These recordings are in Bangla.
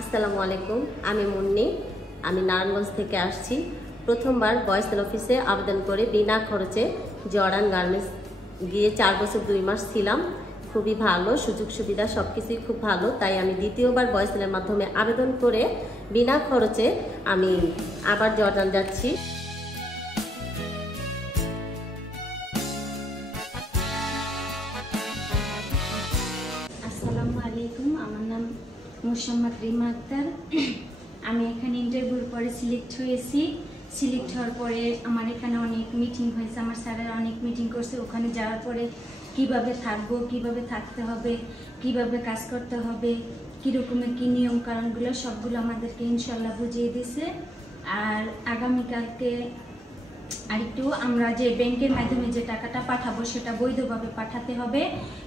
আসসালামু আলাইকুম, আমি মুন্নি। আমি নারায়ণগঞ্জ থেকে আসছি। প্রথমবার বয়সেল অফিসে আবেদন করে বিনা খরচে জর্ডান গার্মেন্টস গিয়ে 4 বছর 2 মাস ছিলাম। খুবই ভালো, সুযোগ সুবিধা সব কিছুই খুব ভালো। তাই আমি দ্বিতীয়বার বয়সেলের মাধ্যমে আবেদন করে বিনা খরচে আমি আবার জর্ডান যাচ্ছি। আসসালামু আলাইকুম, আমার নাম মোসাম্মদ রিমা আক্তার। আমি এখানে ইন্টারভিউর পরে সিলেক্ট হয়েছি। সিলেক্ট হওয়ার পরে আমার এখানে অনেক মিটিং হয়েছে, আমার স্যারেরা অনেক মিটিং করছে। ওখানে যাওয়ার পরে কিভাবে থাকবো, কিভাবে থাকতে হবে, কিভাবে কাজ করতে হবে, কীরকমের কী নিয়ম কারণগুলো সবগুলো আমাদেরকে ইনশাল্লাহ বুঝিয়ে দিয়েছে। আর আগামীকালকে আরেকটু আমরা যে ব্যাংকের মাধ্যমে যে টাকাটা পাঠাবো সেটা বৈধভাবে পাঠাতে হবে,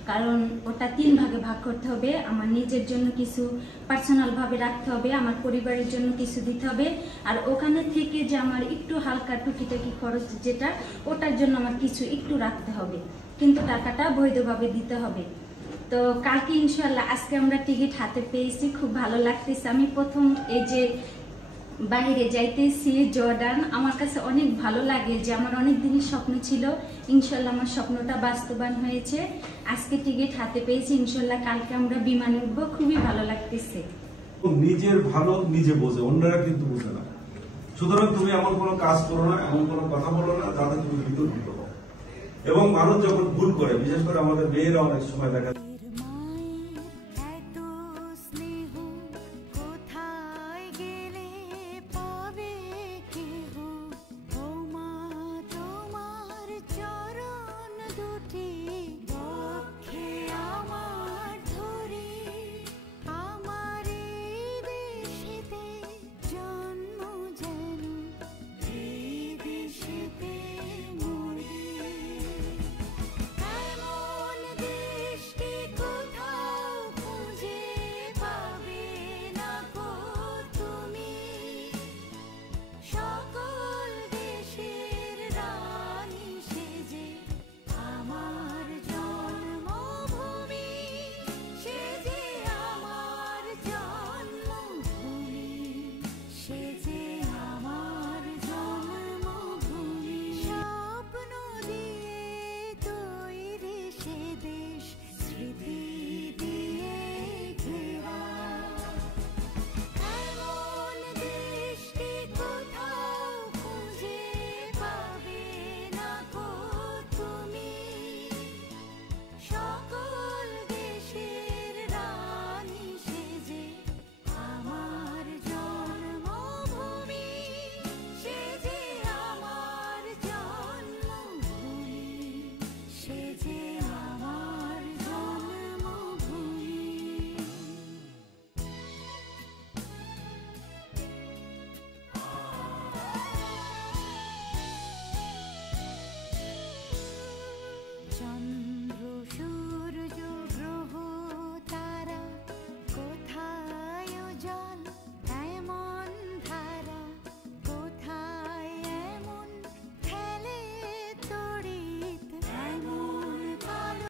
কারণ ওটা 3 ভাগে ভাগ করতে হবে। আমার নিজের জন্য কিছু পার্সোনালভাবে রাখতে হবে, আমার পরিবারের জন্য কিছু দিতে হবে, আর ওখানে থেকে যে আমার একটু হালকা টুকিটাকি খরচ যেটা ওটার জন্য আমার কিছু একটু রাখতে হবে, কিন্তু টাকাটা বৈধভাবে দিতে হবে। তো কালকে ইনশাল্লাহ, আজকে আমরা টিকিট হাতে পেয়েছি, খুব ভালো লাগতেছে। আমি প্রথম এই যে বাইরে যাইতেছি জর্ডান, আমার কাছে অনেক ভালো লাগে যে আমার অনেক দিনের স্বপ্ন ছিল। ইনশাল্লাহ আমার স্বপ্নটা বাস্তবায়ন হয়েছে। আজকে টিকিট হাতে পেয়েছি, ইনশাল্লাহ কালকে আমরা বিমানে উঠবো, খুবই ভালো লাগতেছে। নিজের ভালো নিজে বোঝে, অন্যরা কিন্তু বোঝে না। সুতরাং তুমি এমন কোনো কাজ করো না, এমন কোনো কথা বলো না যাতে তুমি বিতর্কিত হও। এবং মানুষ যখন ভুল করে, বিশেষ করে আমাদের মেয়েরা অনেক সময় দেখা